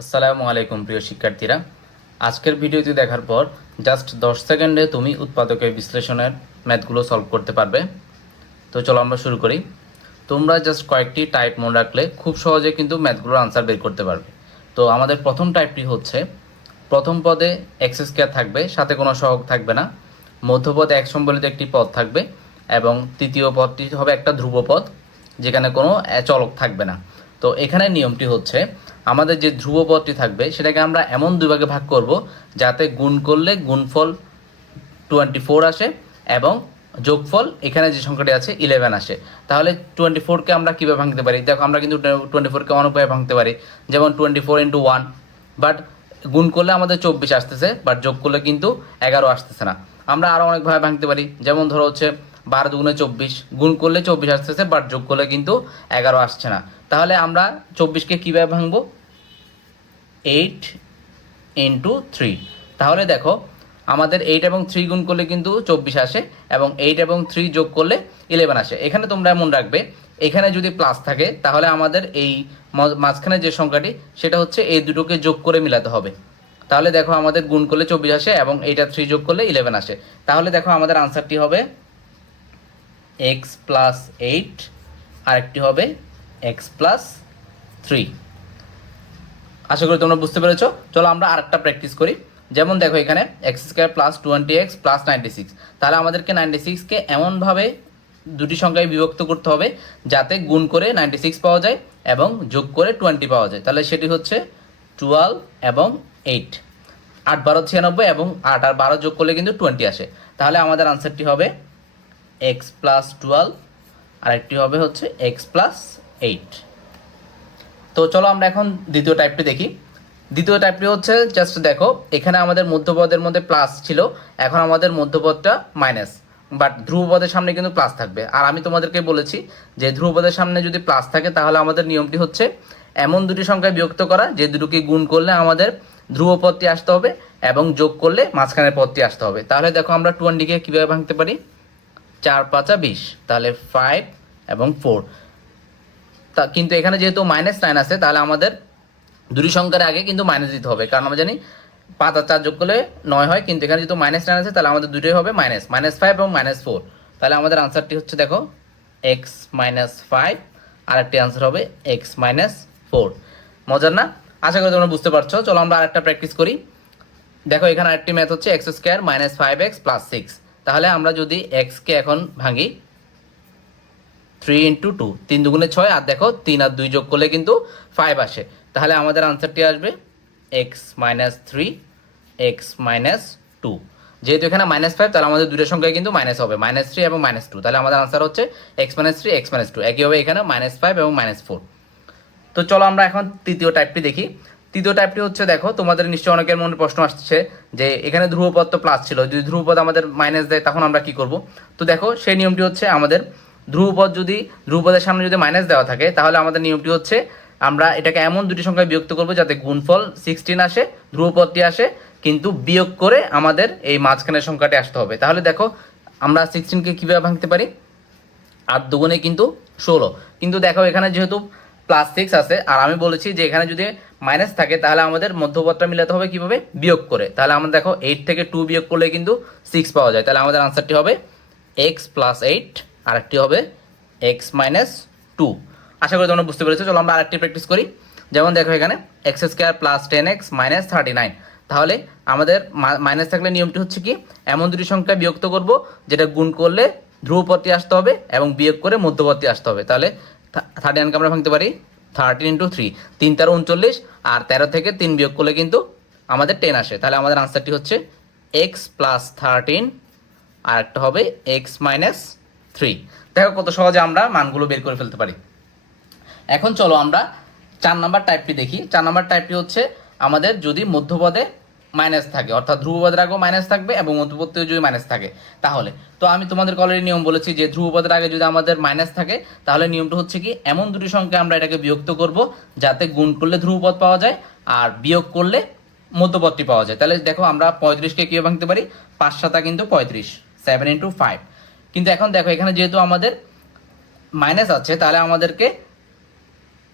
আসসালামু আলাইকুম প্রিয় শিক্ষার্থীরা, আজকের ভিডিওটি দেখার পর জাস্ট 10 সেকেন্ডে তুমি উৎপাদকের বিশ্লেষণের ম্যাথগুলো সলভ করতে পারবে। তো চলো আমরা শুরু করি। তোমরা জাস্ট কয়েকটি টাইপ মনে রাখলে খুব সহজে কিন্তু ম্যাথগুলোর আনসার বের করতে পারবে। তো আমাদের প্রথম টাইপটি হচ্ছে, প্রথম পদে এক্স স্কয়ার থাকবে, সাথে কোনো সহগ থাকবে না। মধ্যপদে এক সম্বলিত একটি পদ থাকবে এবং তৃতীয় পদটি হবে একটা ধ্রুব পদ, যেখানে কোনো চলক থাকবে না। তো এখানে নিয়মটি হচ্ছে, আমাদের যে ধ্রুব পদটি থাকবে সেটাকে আমরা এমন দুই ভাগে ভাগ করব যাতে গুণ করলে গুণফল 24 আসে এবং যোগফল এখানে যে সংখ্যাটি আছে 11 আসে। তাহলে 24কে আমরা কীভাবে ভাঙতে পারি? দেখো, আমরা কিন্তু 24কে অনেক উপায়ে ভাঙতে পারি, যেমন 24 ইন্টু 1। বাট গুণ করলে আমাদের 24 আসতেছে, বাট যোগ করলে কিন্তু 11 আসতেছে না। আমরা আরও অনেকভাবে ভাঙতে পারি, যেমন ধরো হচ্ছে 12 দুগুণে 24, গুণ করলে 24 আসতেছে, বাট যোগ করলে কিন্তু 11 আসছে না। তাহলে আমরা 24কে কীভাবে ভাঙবো? 8 ইন্টু 3। তাহলে দেখো, আমাদের 8 এবং 3 গুণ করলে কিন্তু 24 আসে এবং 8 এবং 3 যোগ করলে 11 আসে। এখানে তোমরা মনে রাখবে, এখানে যদি প্লাস থাকে তাহলে আমাদের এই মাঝখানে যে সংখ্যাটি সেটা হচ্ছে এই দুটোকে যোগ করে মিলাতে হবে। তাহলে দেখো, আমাদের গুণ করলে 24 আসে এবং এইটা 3 যোগ করলে 11 আসে। তাহলে দেখো, আমাদের আনসারটি হবে x প্লাস 8, আরেকটি হবে x প্লাস 3। আশা করি তোমরা বুঝতে পেরেছো। চলো আমরা আরেকটা প্র্যাকটিস করি। যেমন দেখো, এখানে x square plus 20x plus 96। তাহলে আমাদেরকে 96কে এমনভাবে দুটি সংখ্যায় বিভক্ত করতে হবে যাতে গুণ করে 96 পাওয়া যায় এবং যোগ করে 20 পাওয়া যায়। তাহলে সেটি হচ্ছে 12 এবং 8, 8 12 96 এবং 8 আর 12 যোগ করলে কিন্তু 20 আসে। তাহলে আমাদের আনসারটি হবে এক্স প্লাস 12, আর একটি হবে হচ্ছে এক্স প্লাস 8। তো চলো আমরা এখন দ্বিতীয় টাইপটি দেখি। দ্বিতীয় টাইপটি হচ্ছে, জাস্ট দেখো, এখানে আমাদের মধ্যপদের মধ্যে প্লাস ছিল, এখন আমাদের মধ্যপদটা মাইনাস, বাট ধ্রুবপদের সামনে কিন্তু প্লাস থাকবে। আর আমি তোমাদেরকে বলেছি যে ধ্রুবপদের সামনে যদি প্লাস থাকে তাহলে আমাদের নিয়মটি হচ্ছে এমন দুটি সংখ্যায় বিভক্ত করা যে দুটোকে গুণ করলে আমাদের ধ্রুবপদটি আসতে হবে এবং যোগ করলে মাঝখানের পদটি আসতে হবে। তাহলে দেখো, আমরা 20কে কীভাবে ভাঙতে পারি? 4 5 20, তাহলে 5 এবং 4। কিন্তু এখানে যেহেতু -9 আছে, তাহলে আমাদের দুটি সংখ্যার আগে কিন্তু মাইনাস দিতে হবে, কারণ আমরা জানি 5 আর 4 যোগ করলে 9 হয়, কিন্তু এখানে যেহেতু -9 আছে তাহলে আমাদের দুটোই হবে -5 এবং -4। তাহলে আমাদের আনসারটি হচ্ছে, দেখো, x - 5, আর একটি আনসার হবে x - 4। মজার না? আশা করি তোমরা বুঝতে পারছো। চলো আমরা আরেকটা প্র্যাকটিস করি। দেখো, এখানে আরেকটি ম্যাথ হচ্ছে x স্কয়ার - 5x + 6। তাহলে আমরা যদি x কে এখন ভাঙি 3 ইন্টু 2, 3 দুগুণে 6, আর দেখো 3 আর 2 যোগ করলে কিন্তু 5 আসে। তাহলে আমাদের আনসারটি আসবে x - 3, x - 2। যেহেতু এখানে -5, তাহলে আমাদের দুটো সংখ্যায় কিন্তু মাইনাস হবে, -3 এবং -2। তাহলে আমাদের আনসার হচ্ছে x - 3, x - 2। একইভাবে এখানে -5 এবং -4। তো চলো আমরা এখন তৃতীয় টাইপটি দেখি। তৃতীয় টাইপটি হচ্ছে, দেখো, তোমাদের নিশ্চয়ই অনেকের মনে প্রশ্ন আসছে যে এখানে ধ্রুবপদ তো প্লাস ছিল, যদি ধ্রুবপদ আমাদের মাইনাস দেয় তখন আমরা কি করব? তো দেখো, সেই নিয়মটি হচ্ছে, আমাদের ধ্রুবপদের সামনে যদি মাইনাস দেওয়া থাকে তাহলে আমাদের নিয়মটি হচ্ছে, আমরা এটাকে এমন দুটি সংখ্যায় বিভক্ত করব যাতে গুণফল 16 আসে, ধ্রুবপদটি আসে, কিন্তু বিয়োগ করে আমাদের এই মাঝখানের সংখ্যাটি আসতে হবে। তাহলে দেখো, আমরা 16কে কীভাবে ভাঙতে পারি? 8 দুগুণে কিন্তু 16। কিন্তু দেখো, এখানে যেহেতু +6 আছে, আর আমি বলেছি যে এখানে যদি মাইনাস থাকে তাহলে আমাদের মধ্যপদটা মিলাতে হবে কীভাবে? বিয়োগ করে। তাহলে আমরা দেখো, 8 থেকে 2 বিয়োগ করলে কিন্তু 6 পাওয়া যায়। তাহলে আমাদের আনসারটি হবে x + 8, আর একটি হবে x - 2। আশা করি তোমরা বুঝতে পেরেছো। চলো আমরা আরেকটি প্র্যাকটিস করি। যেমন দেখো, এখানে x² + 10x - 39। তাহলে আমাদের মাইনাস থাকলে নিয়মটি হচ্ছে কি, এমন দুটি সংখ্যা বিভক্ত করব যেটা গুণ করলে ধ্রুবপদটি আসতে হবে এবং বিয়োগ করে মধ্যপদটি আসতে হবে। তাহলে 39কে আমরা ভাঙতে পারি 13 ইন্টু 3, 3 13 39, আর 13 থেকে 3 বিয়োগ করলে কিন্তু আমাদের 10 আসে। তাহলে আমাদের আনসারটি হচ্ছে x + 13, আর একটা হবে x - 3। দেখো কত সহজে আমরা মানগুলো বের করে ফেলতে পারি। এখন চলো আমরা 4 নাম্বার টাইপটি দেখি। 4 নাম্বার টাইপটি হচ্ছে, আমাদের যদি মধ্যপদে মাইনাস থাকে, অর্থাৎ ধ্রুবপদের আগেও মাইনাস থাকবে এবং মধ্যপদেও যদি মাইনাস থাকে, তাহলে তো আমি তোমাদের অলরেডি নিয়ম বলেছি যে ধ্রুবপদের আগে যদি আমাদের মাইনাস থাকে তাহলে নিয়মটা হচ্ছে কি, এমন দুটি সংখ্যা আমরা এটাকে বিভক্ত করব যাতে গুণ করলে ধ্রুবপদ পাওয়া যায় আর বিয়োগ করলে মধ্যপদটি পাওয়া যায়। তাহলে দেখো, আমরা 35কে কীভাবে ভাঙতে পারি? 5 7 কিন্তু 35, 7 ইন্টু 5। কিন্তু এখন দেখো, এখানে যেহেতু আমাদের মাইনাস আছে তাহলে আমাদেরকে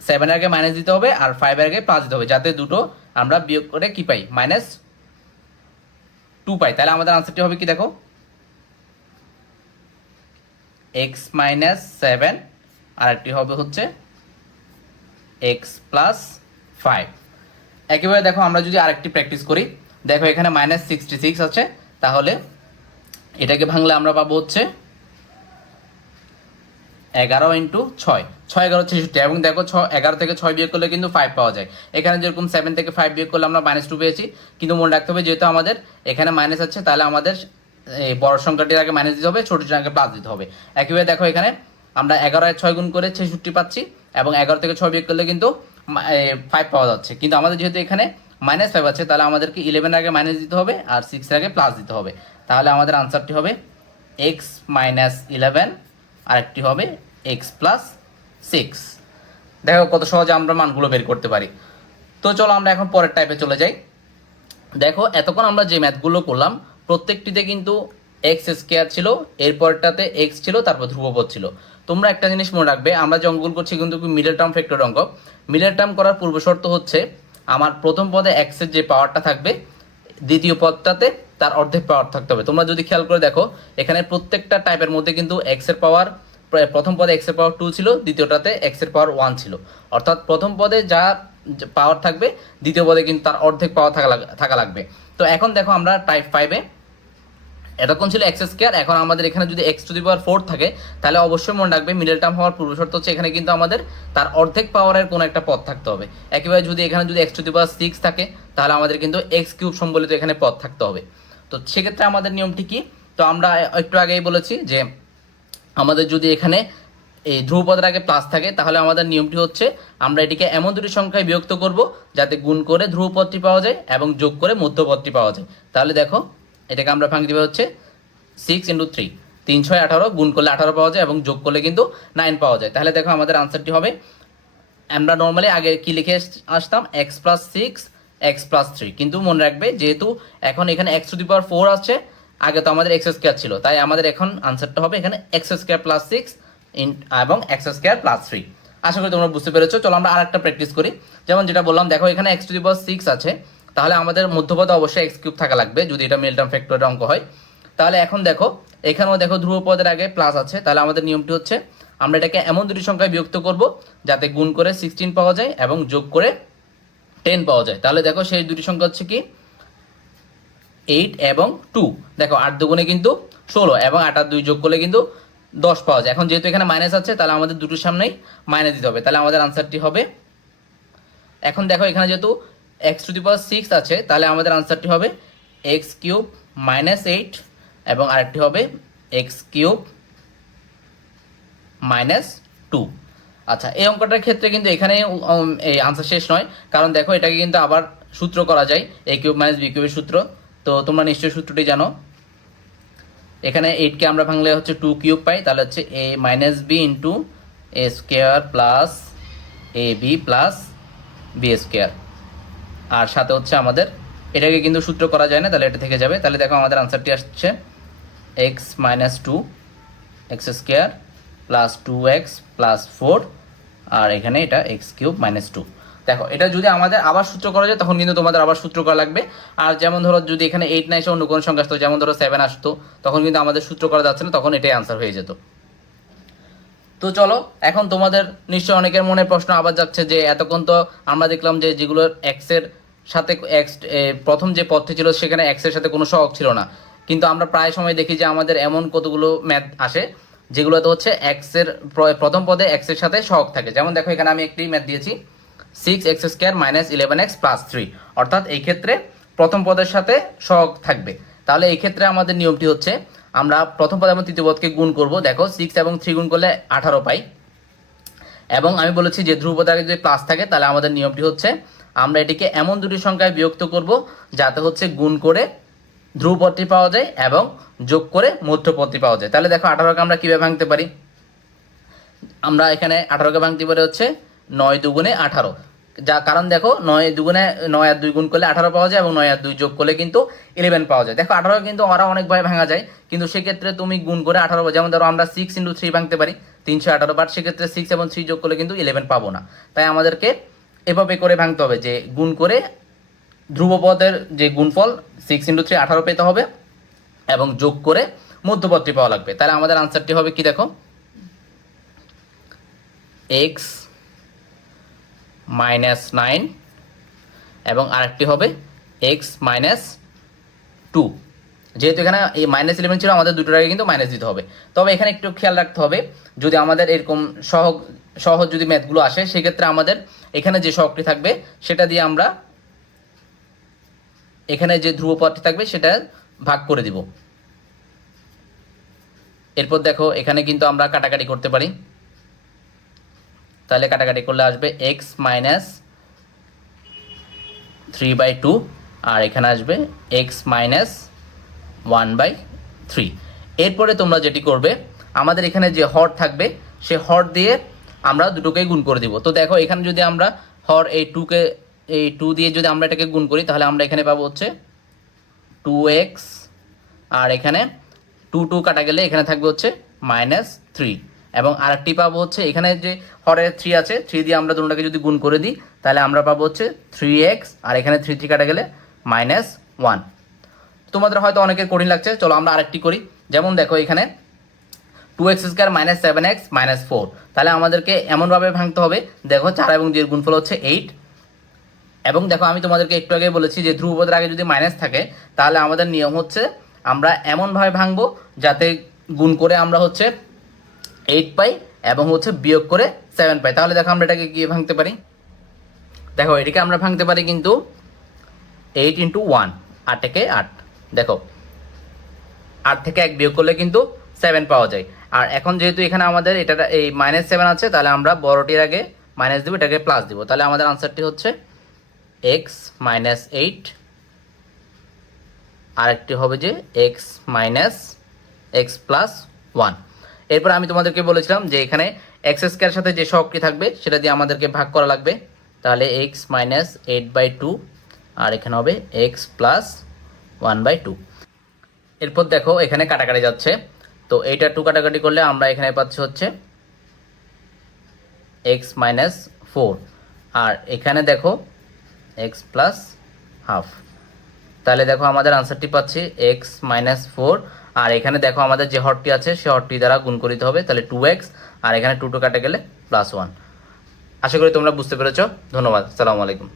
7 এর আগে মাইনাস দিতে হবে আর 5 এর আগে প্লাস দিতে হবে, যাতে দুটো আমরা বিয়োগ করে কি পাই, -2 পাই। তাহলে আমাদের আনসারটি হবে কি দেখো, x - 7 আর একটি হবে হচ্ছে x + 5। একইভাবে দেখো আমরা যদি আরেকটি প্র্যাকটিস করি, দেখো এখানে -66 আছে, তাহলে এটাকে ভাঙলে আমরা পাবো হচ্ছে 11 × 6, 6 11 66। এবং দেখো 11 থেকে 6 বিয়োগ করলে কিন্তু 5 পাওয়া যায়। এখানে যেরকম 7 থেকে 5 বিয়োগ করলে আমরা -2 পেয়েছি, কিন্তু মনে রাখতে হবে যেহেতু আমাদের এখানে মাইনাস আছে, তাহলে আমাদের এই বড় সংখ্যাটির আগে মাইনাস দিতে হবে, ছোটটির আগে প্লাস দিতে হবে। একইভাবে দেখো এখানে আমরা 11 আর 6 গুণ করে 66 পাচ্ছি, এবং 11 থেকে 6 বিয়োগ করলে কিন্তু 5 পাওয়া যাচ্ছে। কিন্তু আমাদের যেহেতু এখানে -5 আছে, তাহলে আমাদেরকে 11 এর আগে মাইনাস দিতে হবে আর 6 এর আগে প্লাস দিতে হবে। তাহলে আমাদের আনসারটি হবে x - 11 আর একটি হবে x + 6। দেখো কত সহজে আমরা মানগুলো বের করতে পারি। তো চলো আমরা এখন পরের টাইপে চলে যাই। দেখো এতক্ষণ আমরা যে ম্যাথগুলো করলাম প্রত্যেকটিতে কিন্তু x² ছিল, এরপরটাতে x ছিল, তারপর ধ্রুবপদ ছিল। তোমরা একটা জিনিস মনে রাখবে, আমরা যে অঙ্কগুলো করছি কিন্তু মিডল টার্ম ফ্যাক্টর অঙ্ক। মিডল টার্ম করার পূর্ব শর্ত হচ্ছে আমার প্রথম পদে x এর যে পাওয়ারটা থাকবে, দ্বিতীয় পদটাতে তার অর্ধেক পাওয়ার থাকতে হবে। তোমরা যদি খেয়াল করে দেখো এখানে প্রত্যেকটা টাইপের মধ্যে কিন্তু x এর পাওয়ার, প্রথম পদে x এর পাওয়ার 2 ছিল, দ্বিতীয়টাতে x এর পাওয়ার 1 ছিল। অর্থাৎ প্রথম পদে যা পাওয়ার থাকবে দ্বিতীয় পদে কিন্তু তার অর্ধেক পাওয়ার থাকা লাগবে। তো এখন দেখো আমরা টাইপ 5-এ এতক্ষণ ছিল x², এখন আমাদের এখানে যদি x⁴ থাকে, তাহলে অবশ্যই মনে রাখবে মিডল টার্ম হওয়ার পূর্ব শর্ত হচ্ছে এখানে কিন্তু আমাদের তার অর্ধেক পাওয়ারের কোনো একটা পদ থাকতে হবে। একইভাবে যদি এখানে যদি x⁶ থাকে, তাহলে আমাদের কিন্তু x³ সম্বলিত এখানে পদ থাকতে হবে। তো সেক্ষেত্রে আমাদের নিয়মটি কি, তো আমরা একটু আগেই বলেছি যে আমাদের যদি এখানে এই ধ্রুবপদের আগে প্লাস থাকে, তাহলে আমাদের নিয়মটি হচ্ছে আমরা এটিকে এমন দুটি সংখ্যায় বিভক্ত করব যাতে গুণ করে ধ্রুবপদটি পাওয়া যায় এবং যোগ করে মধ্যপদটি পাওয়া যায়। তাহলে দেখো এটাকে আমরা ভাঙতে পারি হচ্ছে 6 × 3, 3 6 18, গুণ করলে 18 পাওয়া যায় এবং যোগ করলে কিন্তু 9 পাওয়া যায়। তাহলে দেখো আমাদের আনসারটি হবে, আমরা নর্মালি আগে কি লিখে আসতাম, x + 6 x + 3, কিন্তু মনে রাখবে যেহেতু এখন এখানে x⁴ আছে, আগে তো আমাদের x² ছিল, তাই আমাদের এখন আনসারটা হবে এখানে x² + 6 এবং x² + 3। আশা করি তোমরা বুঝতে পেরেছো। চলো আমরা আরেকটা প্র্যাকটিস করি। যেমন যেটা বললাম, দেখো এখানে x⁶ আছে, তাহলে আমাদের মধ্যপদে অবশ্যই x³ থাকা লাগবে যদি এটা মিডল টার্ম ফ্যাক্টরের অঙ্ক হয়। তাহলে এখন দেখো এখানেও দেখো ধ্রুবপদের আগে প্লাস আছে, তাহলে আমাদের নিয়মটি হচ্ছে আমরা এটাকে এমন দুটি সংখ্যায় বিভক্ত করব যাতে গুণ করে 16 পাওয়া যায় এবং যোগ করে 10 পাওয়া যায়। তাহলে দেখো সেই দুটি সংখ্যা হচ্ছে কি 8 এবং 2। দেখো 8 দুগুণে কিন্তু 16 এবং 8 আর 2 যোগ করলে কিন্তু 10 পাওয়া যায়। এখন যেহেতু এখানে মাইনাস আছে, তাহলে আমাদের দুটোর সামনেই মাইনাস দিতে হবে। তাহলে আমাদের আনসারটি হবে, এখন দেখো এখানে যেহেতু x⁶ আছে, তাহলে আমাদের আনসারটি হবে x³ - 8 এবং আরেকটি হবে x³ - 2। আচ্ছা, এই অঙ্কটার ক্ষেত্রে কিন্তু এখানে এই আনসার শেষ নয়, কারণ দেখো এটাকে কিন্তু আবার সূত্র করা যায়, a³ - b³ এর সূত্র। তো তোমরা নিশ্চয়ই সূত্রটি জানো। এখানে 8কে আমরা ভাঙলে হচ্ছে 2³ পাই, তাহলে হচ্ছে a - b × a² + ab + b²। আর সাথে হচ্ছে আমাদের এটাকে কিন্তু সূত্র করা যায় না, তাহলে এটা থেকে যাবে। তাহলে দেখো আমাদের আনসারটি আসছে x - 2 x² + 2x + 4, আর এখানে এটা x³ - 2। দেখো এটা যদি আমাদের আবার সূত্র করা যায়, তখন কিন্তু তোমাদের আবার সূত্র করা লাগবে। আর যেমন ধরো যদি এখানে 8 না এসে অন্য কোনো সংখ্যা আসতো, যেমন ধরো 7 আসতো, তখন কিন্তু আমাদের সূত্র করা যাচ্ছে না, তখন এটাই আনসার হয়ে যেত। তো চলো এখন তোমাদের নিশ্চয় অনেকের মনে প্রশ্ন আবার যাচ্ছে যে এতক্ষণ তো আমরা দেখলাম যে যেগুলোর এক্স এর সাথে প্রথম যে পদটি ছিল সেখানে এক্স এর সাথে কোনো সহগ ছিল না, কিন্তু আমরা প্রায় সময় দেখি যে আমাদের এমন কতগুলো ম্যাথ আসে যেগুলোতে হচ্ছে এক্স এর প্রথম পদে এক্স এর সাথে সহগ থাকে। যেমন দেখো এখানে আমি একটি ম্যাথ দিয়েছি 6x² - 11x + 3, অর্থাৎ এই ক্ষেত্রে প্রথম পদের সাথে সহগ থাকবে। তাহলে এই ক্ষেত্রে আমাদের নিয়মটি হচ্ছে আমরা প্রথম পদ এবং তৃতীয় পদকে গুণ করব। দেখো 6 এবং 3 গুণ করলে 18 পাই, এবং আমি বলেছি যে ধ্রুবপদের আগে যদি প্লাস থাকে, তাহলে আমাদের নিয়মটি হচ্ছে আমরা এটিকে এমন দুটি সংখ্যায় বিভক্ত করব যাতে হচ্ছে গুণ করে ধ্রুবপদটি পাওয়া যায় এবং যোগ করে মধ্যপদটি পাওয়া যায়। তাহলে দেখো 18কে আমরা কীভাবে ভাঙতে পারি, আমরা এখানে 18কে ভাঙতে পারি হচ্ছে 9 দুগুণে 18, যা কারণ দেখো 9 দুগুণে 9 আর 2 গুণ করলে 18 পাওয়া যায় এবং 9 আর 2 যোগ করলে কিন্তু 11 পাওয়া যায়। দেখো 18 কিন্তু আরও অনেকভাবে ভাঙা যায়, কিন্তু সেক্ষেত্রে তুমি গুণ করে 18, যেমন ধরো আমরা 6 × 3 ভাঙতে পারি, 318 সেক্ষেত্রে 6 এবং 3 যোগ করলে কিন্তু 11 পাবো না। তাই আমাদেরকে এভাবে করে ভাঙতে হবে যে গুণ করে ধ্রুবপদের যে গুণফল 6 × 3 18 পেতে হবে এবং যোগ করে মধ্যপদটি পাওয়া লাগবে। তাহলে আমাদের আনসারটি হবে কি দেখো, x - 9 এবং আরেকটি হবে x - 2। যেহেতু এখানে এই -11 ছিল, আমাদের দুটোর আগে কিন্তু মাইনাস দিতে হবে। তবে এখানে একটু খেয়াল রাখতে হবে, যদি আমাদের এরকম সহজ সহজ যদি ম্যাথগুলো আসে সেক্ষেত্রে আমাদের এখানে যে সহগটি থাকবে সেটা দিয়ে আমরা এখানে যে ধ্রুবপদটি থাকবে সেটা ভাগ করে দিব। এরপর দেখো এখানে কিন্তু আমরা কাটাকাটি করতে পারি। তাহলে কাটাকাটি করলে আসবে x - 3/2 আর এখানে আসবে x - 1/3। এরপরে তোমরা যেটি করবে, আমাদের এখানে যে হর থাকবে সে হর দিয়ে আমরা দুটোকেই গুণ করে দিব। তো দেখো এখানে যদি আমরা হর এই 2 দিয়ে যদি আমরা এটাকে গুণ করি তাহলে আমরা এখানে পাবো হচ্ছে 2x আর এখানে 2 কাটা গেলে এখানে থাকবে হচ্ছে -3 এবং আরেকটি পাবো হচ্ছে এখানে যে হরের 3 আছে 3 দিয়ে আমরা দুটোটাকে যদি গুণ করে দিই তাহলে আমরা পাবো হচ্ছে 3x আর এখানে 3 কাটা গেলে -1। তোমাদের হয়তো অনেকের কঠিন লাগছে, চলো আমরা আরেকটি করি। যেমন দেখো এখানে 2x² - 7x - 4। তাহলে আমাদেরকে এমনভাবে ভাঙতে হবে, দেখো 4 এবং 2 এর গুণফল হচ্ছে 8 এবং দেখো আমি তোমাদেরকে একটু আগে বলেছি যে ধ্রুবপদের আগে যদি মাইনাস থাকে তাহলে আমাদের নিয়ম হচ্ছে আমরা এমনভাবে ভাঙবো যাতে গুণ করে আমরা হচ্ছে 8 পাই এবং হচ্ছে বিয়োগ করে 7 পাই। তাহলে দেখো আমরা এটাকে কি ভাঙতে পারি, দেখো এটাকে আমরা ভাঙতে পারি কিন্তু 8 × 1, 8 একে 8। দেখো 8 থেকে 1 বিয়োগ করলে কিন্তু 7 পাওয়া যায়। আর এখন যেহেতু এখানে আমাদের এটা এই -7 আছে তাহলে আমরা বড়টির আগে মাইনাস দিব, এটাকে প্লাস দিব। তাহলে আমাদের আনসারটি হচ্ছে x - 8 আরেকটি হবে যে x - 1। এরপর আমি তোমাদেরকে বলেছিলাম যে এখানে x² সাথে যে সহগটি থাকবে সেটা দিয়ে আমাদেরকে ভাগ করা লাগবে। তাহলে x - 8/2 আর এখানে হবে x + 1/2। এরপর দেখো এখানে কাটাকাটি যাচ্ছে, তো এইটা 2 কাটাকাটি করলে আমরা এখানে পাচ্ছি হচ্ছে x - 4 আর এখানে দেখো x + হাফ। তাহলে দেখো আমাদের আনসারটি পাচ্ছি x - 4 আর এখানে দেখো আমাদের যে হরটি আছে সে হরটি দ্বারা গুণ করতে হবে, তাহলে 2x আর এখানে 2 কাটা গেলে +1। আশা করি তোমরা বুঝতে পেরেছো। ধন্যবাদ। আসসালামু আলাইকুম।